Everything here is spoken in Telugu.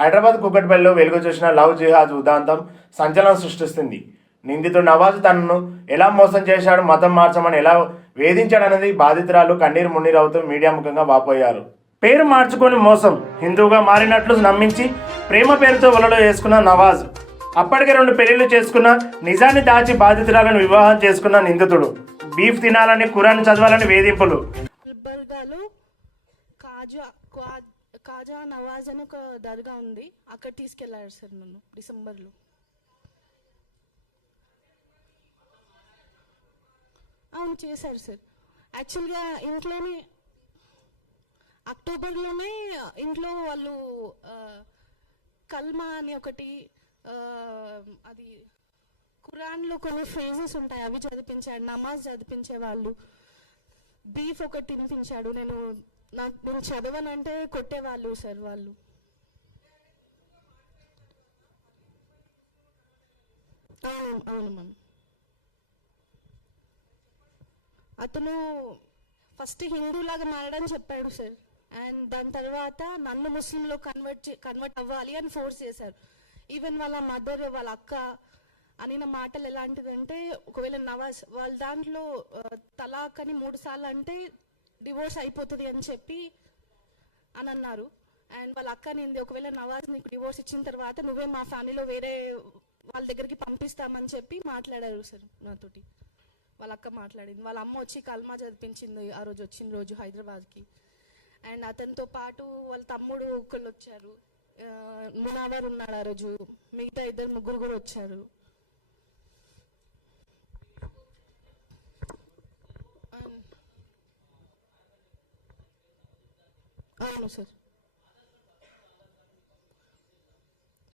హైదరాబాద్ కుక్కట్పల్లిలో వెలుగు చూసిన లవ్ జిహాద్ ఉదాంతం సంచలనం సృష్టిస్తుంది. నిందితుడు నవాజ్ తనను ఎలా మోసం చేశాడు, మతం మార్చమని ఎలా వేధించాడనేది బాధితురాలు కన్నీరు మున్నీరవుతూ మీడియా ముఖంగా వాపోయారు. పేరు మార్చుకొని మోసం, హిందువుగా మారినట్లు నమ్మించి ప్రేమ పేరుతో వలలో వేసుకున్న నవాజ్. అప్పటికే 2 పెళ్లిళ్లు చేసుకున్న, నిజాన్ని దాచి బాధితురాలను వివాహం చేసుకున్న నిందితుడు. బీఫ్ తినాలని, ఖురాన్ చదవాలని వేధింపులు. కాజా నవాజ్ అని ఒక దర్గా ఉంది, అక్కడ తీసుకెళ్లారు సార్ నన్ను డిసెంబర్లో. అవును చేశారు సార్. యాక్చువల్గా ఇంట్లోనే అక్టోబర్లోనే ఇంట్లో వాళ్ళు కల్మా అని ఒకటి, అది ఖురాన్లో కొన్ని ఫ్రేజెస్ ఉంటాయి అవి చదివించాడు, నమాజ్ చదివించేవాళ్ళు. బీఫ్ ఒకటి తినిపించాడు. నేను చదవనంటే కొట్టేవాళ్ళు సార్ వాళ్ళు. అవును మ్యామ్. అతను ఫస్ట్ హిందూలాగా మారడం చెప్పాడు సార్, అండ్ దాని తర్వాత నన్ను ముస్లింలో కన్వర్ట్ అవ్వాలి అని ఫోర్స్ చేశారు. ఈవెన్ వాళ్ళ మదర్, వాళ్ళ అక్క అనిన మాటలు ఎలాంటిదంటే, ఒకవేళ నవాజ్ వాళ్ళ దాంట్లో తలాక్ అని 3 సార్లు అంటే డివోర్స్ అయిపోతుంది అని చెప్పి అని అన్నారు. అండ్ వాళ్ళ అక్క నింది, ఒకవేళ నవాజ్ నీకు డివోర్స్ ఇచ్చిన తర్వాత నువ్వే మా ఫ్యామిలీలో వేరే వాళ్ళ దగ్గరికి పంపిస్తామని చెప్పి మాట్లాడారు సార్ నాతోటి. వాళ్ళ అక్క మాట్లాడింది. వాళ్ళ అమ్మ వచ్చి కల్మా చదివించింది ఆ రోజు, వచ్చిన రోజు హైదరాబాద్కి. అండ్ అతనితో పాటు వాళ్ళ తమ్ముడు ఒకళ్ళు వచ్చారు, మునావర్ ఉన్నాడు ఆ రోజు, మిగతా 2-3 కూడా వచ్చారు. అవును సార్.